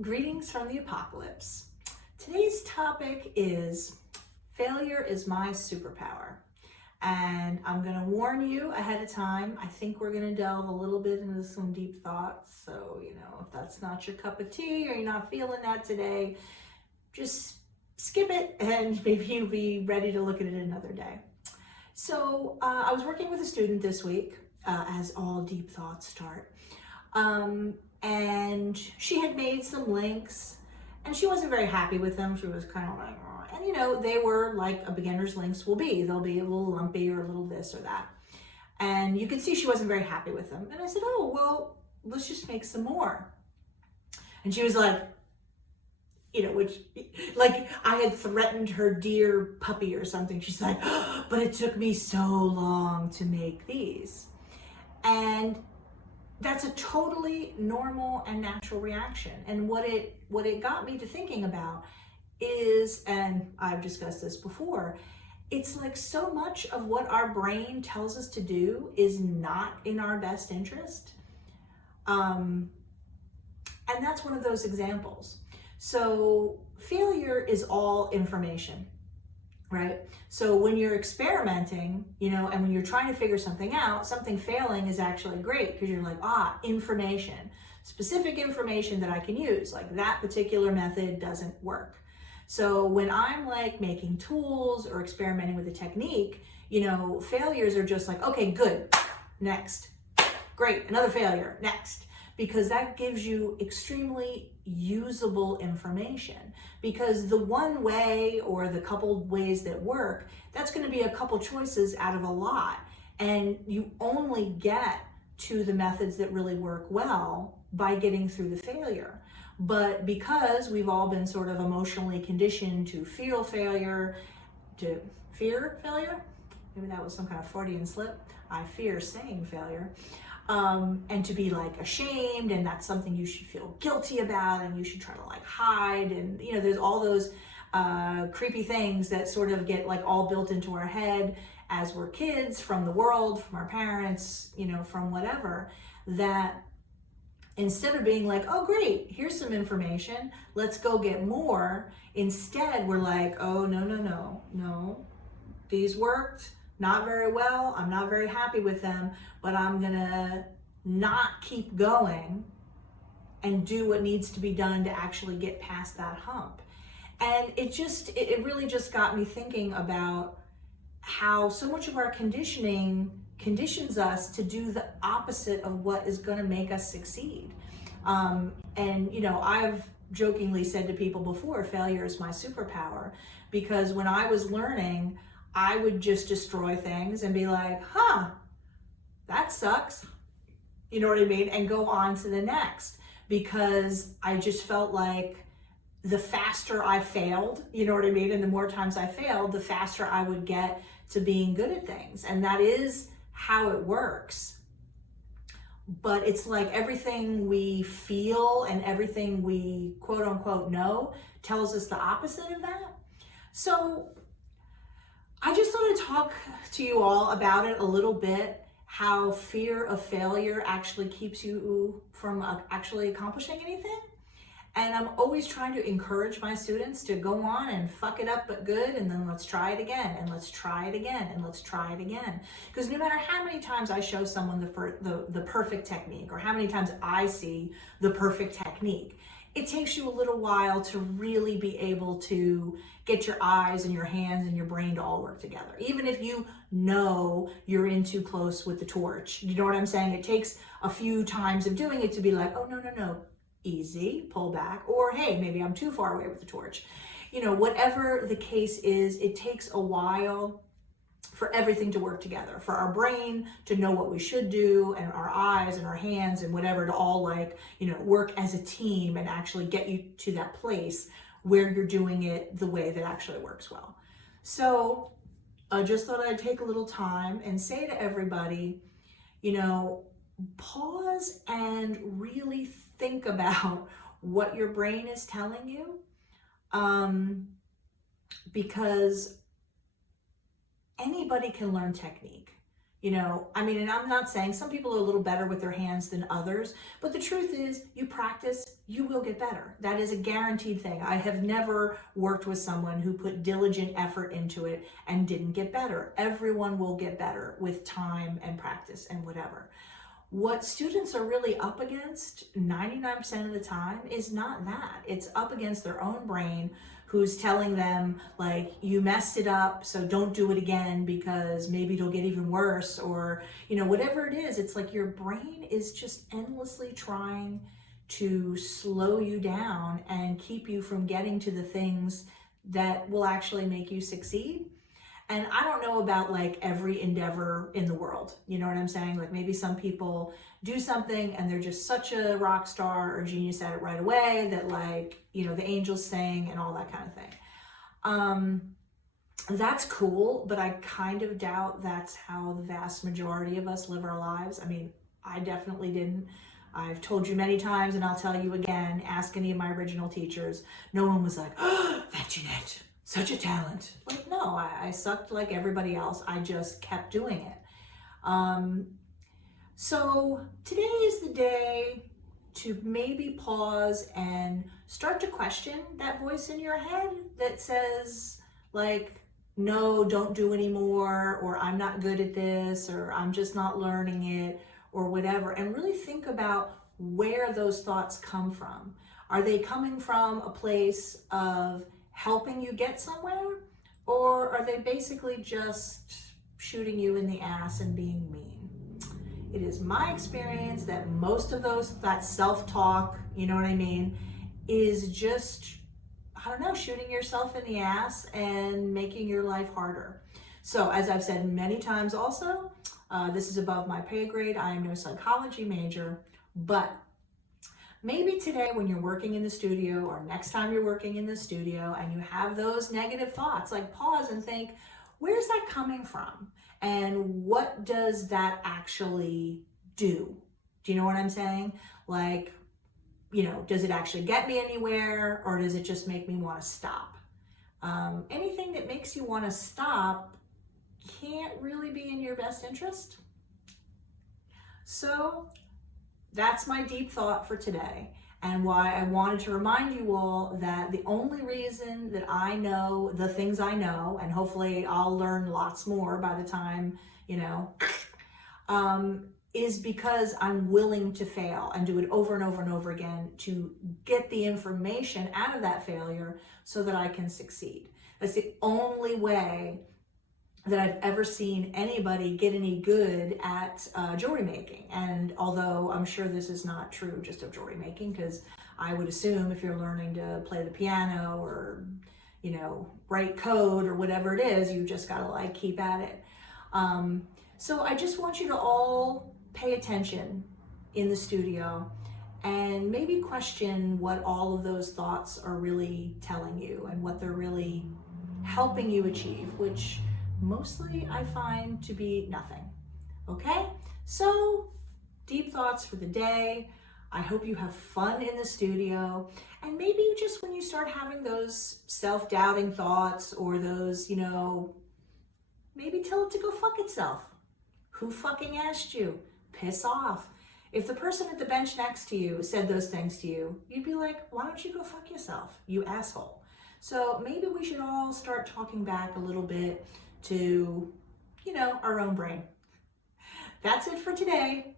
Greetings from the apocalypse. Today's topic is failure is my superpower. And I'm going to warn you ahead of time, I think we're going to delve a little bit into some deep thoughts. So, if that's not your cup of tea or you're not feeling that today, just skip it and maybe you'll be ready to look at it another day. So I was working with a student this week, as all deep thoughts start. And she had made some links and she wasn't very happy with them. She was kind of like, oh. And they were like a beginner's links will be. They'll be a little lumpy or a little this or that. And you could see she wasn't very happy with them. And I said, oh, well, let's just make some more. And she was like, which, like I had threatened her dear puppy or something. She's like, oh, but it took me so long to make these. And that's a totally normal and natural reaction. And what it got me to thinking about is, and I've discussed this before, it's like so much of what our brain tells us to do is not in our best interest. And that's one of those examples. So failure is all information, right? So when you're experimenting, and when you're trying to figure something out, something failing is actually great because you're like, information, specific information that I can use, like that particular method doesn't work. So when I'm like making tools or experimenting with a technique, failures are just like, okay, good, next, great, another failure, next. Because that gives you extremely usable information. Because the one way or the couple ways that work, that's going to be a couple choices out of a lot. And you only get to the methods that really work well by getting through the failure. But because we've all been sort of emotionally conditioned to fear failure, maybe that was some kind of Freudian slip, I fear saying failure. And to be like ashamed, and that's something you should feel guilty about, and you should try to like hide, and there's all those creepy things that sort of get like all built into our head as we're kids, from the world, from our parents, from whatever, that instead of being like, oh great, here's some information, let's go get more, instead we're like, oh no, these worked not very well, I'm not very happy with them, but I'm gonna not keep going and do what needs to be done to actually get past that hump. And it really just got me thinking about how so much of our conditioning conditions us to do the opposite of what is gonna make us succeed. I've jokingly said to people before, failure is my superpower, because when I was learning, I would just destroy things and be like, that sucks. You know what I mean? And go on to the next, because I just felt like the faster I failed, you know what I mean? And the more times I failed, the faster I would get to being good at things. And that is how it works. But it's like everything we feel and everything we quote unquote know tells us the opposite of that. So I just thought I'd talk to you all about it a little bit, how fear of failure actually keeps you from actually accomplishing anything. And I'm always trying to encourage my students to go on and fuck it up but good, and then let's try it again, and let's try it again, and let's try it again. Because no matter how many times I show someone the perfect technique, or how many times I see the perfect technique, it takes you a little while to really be able to get your eyes and your hands and your brain to all work together. Even if you're in too close with the torch. You know what I'm saying? It takes a few times of doing it to be like, oh, no, easy, pull back. Or, hey, maybe I'm too far away with the torch. Whatever the case is, it takes a while for everything to work together, for our brain to know what we should do, and our eyes and our hands and whatever to all work as a team and actually get you to that place where you're doing it the way that actually works well. So I just thought I'd take a little time and say to everybody, pause and really think about what your brain is telling you, because anybody can learn technique. I mean, and I'm not saying some people are a little better with their hands than others, but the truth is, you practice, you will get better. That is a guaranteed thing. I have never worked with someone who put diligent effort into it and didn't get better. Everyone will get better with time and practice and whatever. What students are really up against 99% of the time is not that. It's up against their own brain, who's telling them, like, you messed it up, so don't do it again because maybe it'll get even worse, or whatever it is. It's like your brain is just endlessly trying to slow you down and keep you from getting to the things that will actually make you succeed. And I don't know about like every endeavor in the world, you know what I'm saying? Like maybe some people do something and they're just such a rock star or genius at it right away that like, the angels sing and all that kind of thing. That's cool, but I kind of doubt that's how the vast majority of us live our lives. I mean, I definitely didn't. I've told you many times, and I'll tell you again, ask any of my original teachers. No one was like, oh, that Jeanette, such a talent. Like, no, I sucked like everybody else. I just kept doing it. So today is the day to maybe pause and start to question that voice in your head that says like, no, don't do anymore, or I'm not good at this, or I'm just not learning it, or whatever, and really think about where those thoughts come from. Are they coming from a place of helping you get somewhere, or are they basically just shooting you in the ass and being mean? It is my experience that most of that self-talk, you know what I mean, is just, I don't know, shooting yourself in the ass and making your life harder. So as I've said many times also, this is above my pay grade. I am no psychology major, but maybe today when you're working in the studio or next time you're working in the studio and you have those negative thoughts, like pause and think, where's that coming from? And what does that actually do? Do you know what I'm saying? Like, does it actually get me anywhere, or does it just make me want to stop? Anything that makes you want to stop can't really be in your best interest. So that's my deep thought for today, and why I wanted to remind you all that the only reason that I know the things I know, and hopefully I'll learn lots more by the time, is because I'm willing to fail and do it over and over and over again to get the information out of that failure so that I can succeed. That's the only way that I've ever seen anybody get any good at jewelry making. And although I'm sure this is not true just of jewelry making, because I would assume if you're learning to play the piano or, write code or whatever it is, you just gotta like keep at it. So I just want you to all pay attention in the studio and maybe question what all of those thoughts are really telling you and what they're really helping you achieve, which mostly I find to be nothing. Okay? So, deep thoughts for the day. I hope you have fun in the studio. And maybe just when you start having those self-doubting thoughts or those, maybe tell it to go fuck itself. Who fucking asked you? Piss off. If the person at the bench next to you said those things to you, you'd be like, why don't you go fuck yourself, you asshole? So maybe we should all start talking back a little bit to, our own brain. That's it for today.